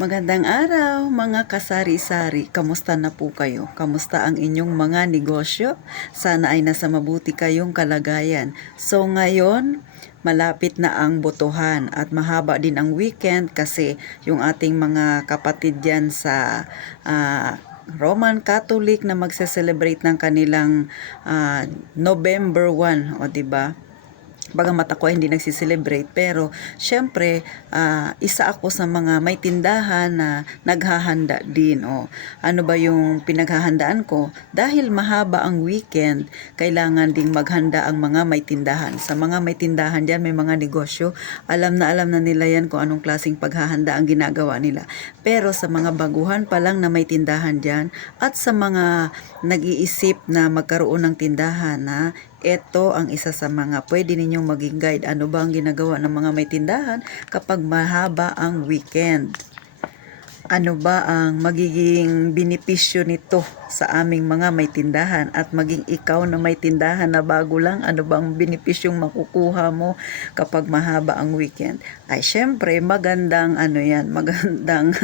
Magandang araw mga kasari-sari, kamusta na po kayo? Kamusta ang inyong mga negosyo? Sana ay nasa mabuti kayong kalagayan. So ngayon, malapit na ang botohan at mahaba din ang weekend kasi yung ating mga kapatid dyan sa Roman Catholic na magse-celebrate ng kanilang November 1, o 'di ba? Bagamat ako ay hindi nagsi-celebrate, pero syempre isa ako sa mga may tindahan na naghahanda din. Ano ba yung pinaghahandaan ko? Dahil mahaba ang weekend, kailangan ding maghanda ang mga may tindahan. Sa mga may tindahan diyan, may mga negosyo, alam na nila yan kung anong klaseng paghahanda ang ginagawa nila. Pero sa mga baguhan pa lang na may tindahan diyan, at sa mga nag-iisip na magkaroon ng tindahan, ito ang isa sa mga pwede ninyong maging guide. Ano ba ang ginagawa ng mga may tindahan kapag mahaba ang weekend? Ano ba ang magiging benepisyo nito sa aming mga may tindahan? At maging ikaw na may tindahan na bago lang, ano ba ang benepisyong makukuha mo kapag mahaba ang weekend? Ay syempre, magandang magandang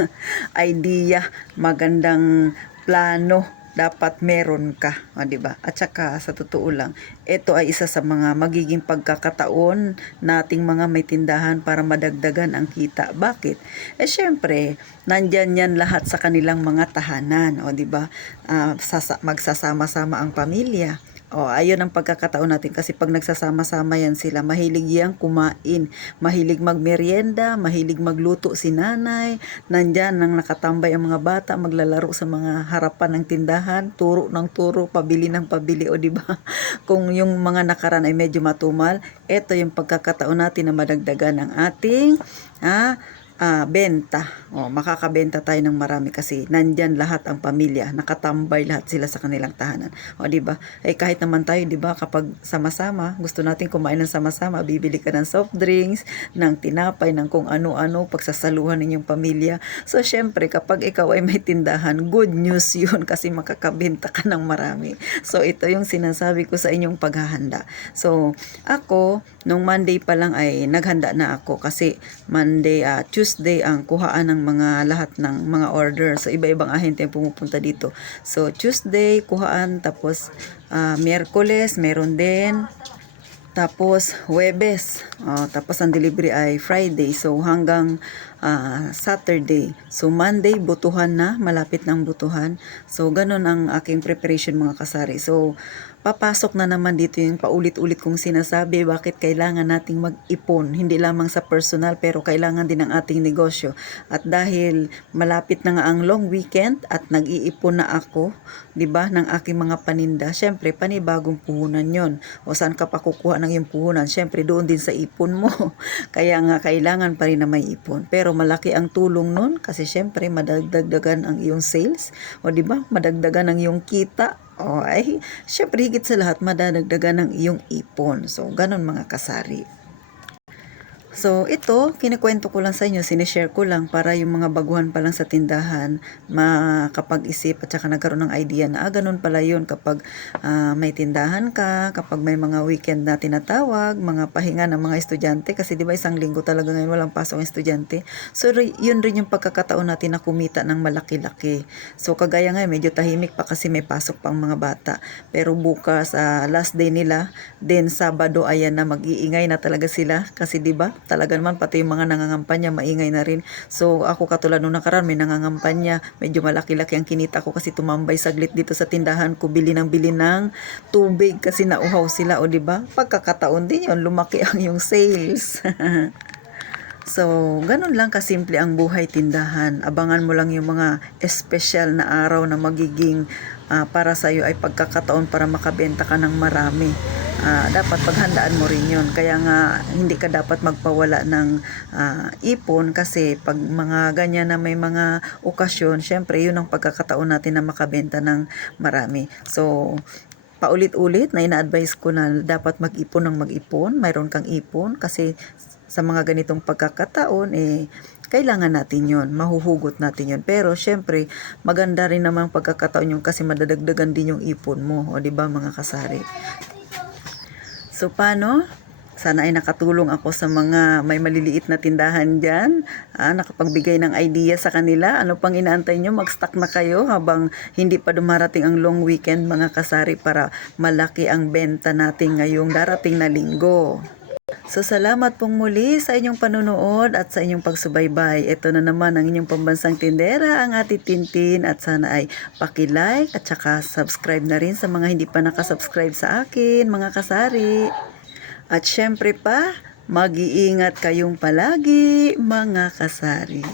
idea, magandang plano dapat meron ka, di ba? At saka sa totoo lang, ito ay isa sa mga magiging pagkakataon nating mga may tindahan para madagdagan ang kita. Bakit? Syempre, nandyan yan lahat sa kanilang mga tahanan, di ba? Magsasama-sama ang pamilya. Ayun ang pagkakataon natin kasi pag nagsasama-sama yan sila, mahilig yang kumain, mahilig magmerienda, mahilig magluto si nanay, nandyan nang nakatambay ang mga bata, maglalaro sa mga harapan ng tindahan, turo ng turo, pabili ng pabili, di ba? Kung yung mga nakaraan ay medyo matumal, ito yung pagkakataon natin na madagdagan ang ating benta. Makakabenta tayo ng marami kasi nandyan lahat ang pamilya, nakatambay lahat sila sa kanilang tahanan. Di ba? Kahit naman tayo, di ba, kapag sama-sama, gusto natin kumain ng sama-sama, bibili ka ng soft drinks, ng tinapay, ng kung ano-ano, pagsasaluhan ninyong pamilya. So, syempre, kapag ikaw ay may tindahan, good news yun kasi makakabenta ka ng marami. So, ito yung sinasabi ko sa inyong paghahanda. So, ako, nung Monday pa lang ay naghanda na ako kasi Tuesday ang kuhaan ng mga lahat ng mga order. So, iba-ibang ahente ang pumupunta dito. So, Tuesday, kuhaan. Tapos, Miyerkules, meron din. Tapos, Huwebes. Tapos, ang delivery ay Friday. So, hanggang Saturday. So, Monday, butuhan na. Malapit ng butuhan. So, ganun ang aking preparation mga kasari. So, papasok na naman dito yung paulit-ulit kong sinasabi bakit kailangan nating mag-ipon. Hindi lamang sa personal pero kailangan din ng ating negosyo. At dahil malapit na nga ang long weekend at nag-iipon na ako, 'di ba, ng aking mga paninda, syempre panibagong puhunan 'yon. Saan ka pa kukuha ng iyong puhunan? Syempre doon din sa ipon mo. Kaya nga kailangan pa rin na may ipon. Pero malaki ang tulong nun kasi syempre madagdagan ang iyong sales, 'di ba? Madagdagan ang iyong kita. Syempre higit sa lahat madadagdagan ng iyong ipon. So, ganun mga kasari. So, ito, kinikwento ko lang sa inyo, sinishare ko lang para yung mga baguhan pa lang sa tindahan, makapag-isip at saka nagkaroon ng idea na, ganun pala yun kapag may tindahan ka, kapag may mga weekend na tinatawag, mga pahinga ng mga estudyante, kasi di ba isang linggo talaga ngayon walang pasok ang estudyante. So, yun rin yung pagkakataon natin na kumita ng malaki-laki. So, kagaya ngayon, medyo tahimik pa kasi may pasok pang mga bata. Pero bukas, last day nila, then Sabado, ayan na, mag-iingay na talaga sila, kasi di ba? Talaga naman pati yung mga nangangampanya maingay na rin. So ako katulad nung nakaraan may nangangampanya, medyo malaki-laki ang kinita ko kasi tumambay saglit dito sa tindahan ko, bili ng tubig kasi nauhaw sila, di ba? Pagkakataon din yun, lumaki ang yung sales. So, ganun lang kasimple ang buhay tindahan. Abangan mo lang yung mga espesyal na araw na magiging para sa iyo ay pagkakataon para makabenta ka ng marami. Dapat paghandaan mo rin yun. Kaya nga, hindi ka dapat magpawala ng ipon kasi pag mga ganyan na may mga okasyon, syempre yun ang pagkakataon natin na makabenta ng marami. So, paulit-ulit na ina-advise ko na dapat mag-ipon ng mag-ipon. Mayroon kang ipon kasi sa mga ganitong pagkakataon, kailangan natin yon, mahuhugot natin yon. Pero syempre, maganda rin naman pagkakataon yung kasi madadagdagan din yung ipon mo, di ba mga kasari? So, paano? Sana ay nakatulong ako sa mga may maliliit na tindahan dyan. Nakapagbigay ng idea sa kanila. Ano pang inaantay nyo? Mag-stock na kayo habang hindi pa dumarating ang long weekend mga kasari para malaki ang benta natin ngayong darating na linggo. So salamat pong muli sa inyong panunood at sa inyong pagsubaybay. Ito na naman ang inyong pambansang tindera, ang Ate Tintin, at sana ay paki-like at saka subscribe na rin sa mga hindi pa nakasubscribe sa akin mga kasari. At syempre pa, mag-iingat kayong palagi mga kasari.